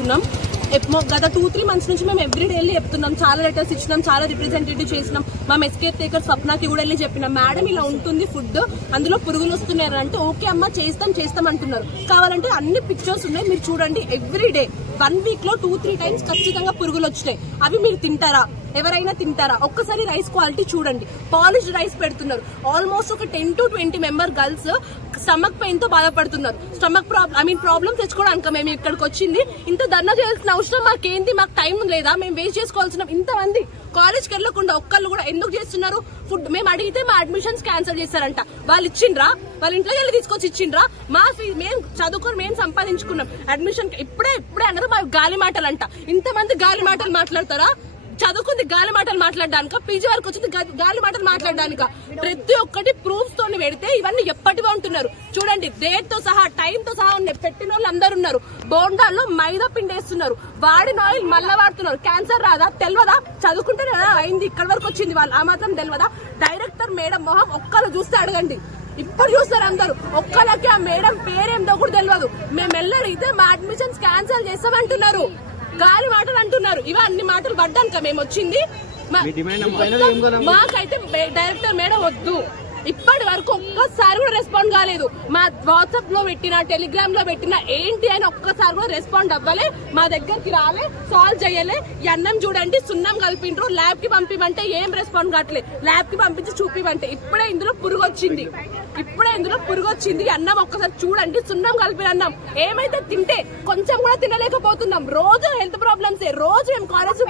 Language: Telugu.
చేస్తున్నాం. గత 2-3 months నుంచి మేము ఎవ్రీడే వెళ్ళి చెప్తున్నాం. చాలా లెటర్స్ ఇచ్చినాం, చాలా రిప్రజెంటేటివ్ చేసినాం. మా మెస్కేర్ టేకర్ స్వప్నకి కూడా వెళ్ళి చెప్పినాం, మేడం ఇలా ఉంటుంది ఫుడ్, అందులో పురుగులు వస్తున్నాయి అంటే ఓకే అమ్మా చేస్తాం అంటున్నారు. కావాలంటే అన్ని పిక్చర్స్ ఉన్నాయి, మీరు చూడండి. ఎవ్రీడే 1 week లో 2-3 times ఖచ్చితంగా పురుగులు వచ్చినాయి. అవి మీరు తింటారా? ఎవరైనా తింటారా? ఒక్కసారి రైస్ క్వాలిటీ చూడండి. పాలిష్డ్ రైస్ పెడుతున్నారు. ఆల్మోస్ట్ ఒక 10 to 20 member girls stomach pain తో బాధపడుతున్నారు. స్టమక్ ప్రాబ్లమ్ తెచ్చుకోవడానికి మేము ఇక్కడికి వచ్చింది. ఇంత ధర్నా చేయాల్సిన అవసరం మాకేంది? మాకు టైం లేదా? మేము వేస్ట్ చేసుకోవాల్సిన ఇంతమంది కాలేజ్కి వెళ్ళకుండా ఒక్కళ్ళు కూడా ఎందుకు చేస్తున్నారు? ఫుడ్ మేము అడిగితే మా అడ్మిషన్స్ క్యాన్సిల్ చేశారంట. వాళ్ళు ఇచ్చిండ్రా? వాళ్ళ ఇంట్లో వెళ్ళి తీసుకొచ్చి ఇచ్చిండ్రా? మా మేము చదువుకొని మేము సంపాదించుకున్నాం అడ్మిషన్. ఇప్పుడే అన్నారు మా గాలి మాటలు అంట. ఇంతమంది గాలి మాటలు మాట్లాడతారా? చదువుకుంది గాలి మాటలు మాట్లాడడానిక? పీజీ వరకు వచ్చింది గాలి మాటలు మాట్లాడడానిక? ప్రతి ఒక్కటి ప్రూఫ్స్ తోని పెడితే ఇవన్నీ ఎప్పటివా ఉంటున్నారు. చూడండి, డేట్ తో సహా టైం తో సహా పెట్టిన వాళ్ళు అందరు ఉన్నారు. బోండాల్లో మైదా పిండి వేస్తున్నారు, వాడిన ఆయిల్ మళ్ళా వాడుతున్నారు. క్యాన్సర్ రాదా? తెలియదా? చదువుకుంటే అయింది, ఇక్కడ వరకు వచ్చింది. వాళ్ళు ఆ మాత్రం తెలియదా? డైరెక్టర్ మేడం మొహం ఒక్కరు చూస్తే అడగండి. ఇప్పుడు చూస్తారు అందరు. ఒక్కలకి ఆ మేడం పేరేందో కూడా తెలియదు. మేము వెళ్ళడిగితే మా అడ్మిషన్స్ క్యాన్సిల్ చేస్తామంటున్నారు. గాలి మాటలు అంటున్నారు. ఇవి అన్ని మాటలు పడ్డాక మేము వచ్చింది. మాకైతే డైరెక్టర్ మేడం వద్దు. ఇప్పటి వరకు ఒక్కసారి కూడా రెస్పాండ్ కాలేదు. మా వాట్సాప్ లో పెట్టినా, టెలిగ్రామ్ లో పెట్టినా ఏంటి అని ఒక్కసారి కూడా రెస్పాండ్ అవ్వలే. మా దగ్గరికి రాలే, సాల్వ్ చేయలే. ఈ అన్నం చూడండి, సున్నం కలిపిండ్రు. ల్యాబ్ కి పంపిమంటే ఏం రెస్పాండ్ కావట్లేదు. ల్యాబ్ కి పంపించి చూపిమంటే ఇప్పుడే ఇందులో పురుగు వచ్చింది. అన్నం ఒక్కసారి చూడండి, సున్నం కలిపిన అన్నం. ఏమైతే తింటే కొంచెం కూడా తినలేకపోతున్నాం. రోజు హెల్త్ ప్రాబ్లమ్స్, రోజు మేము కాలేజ్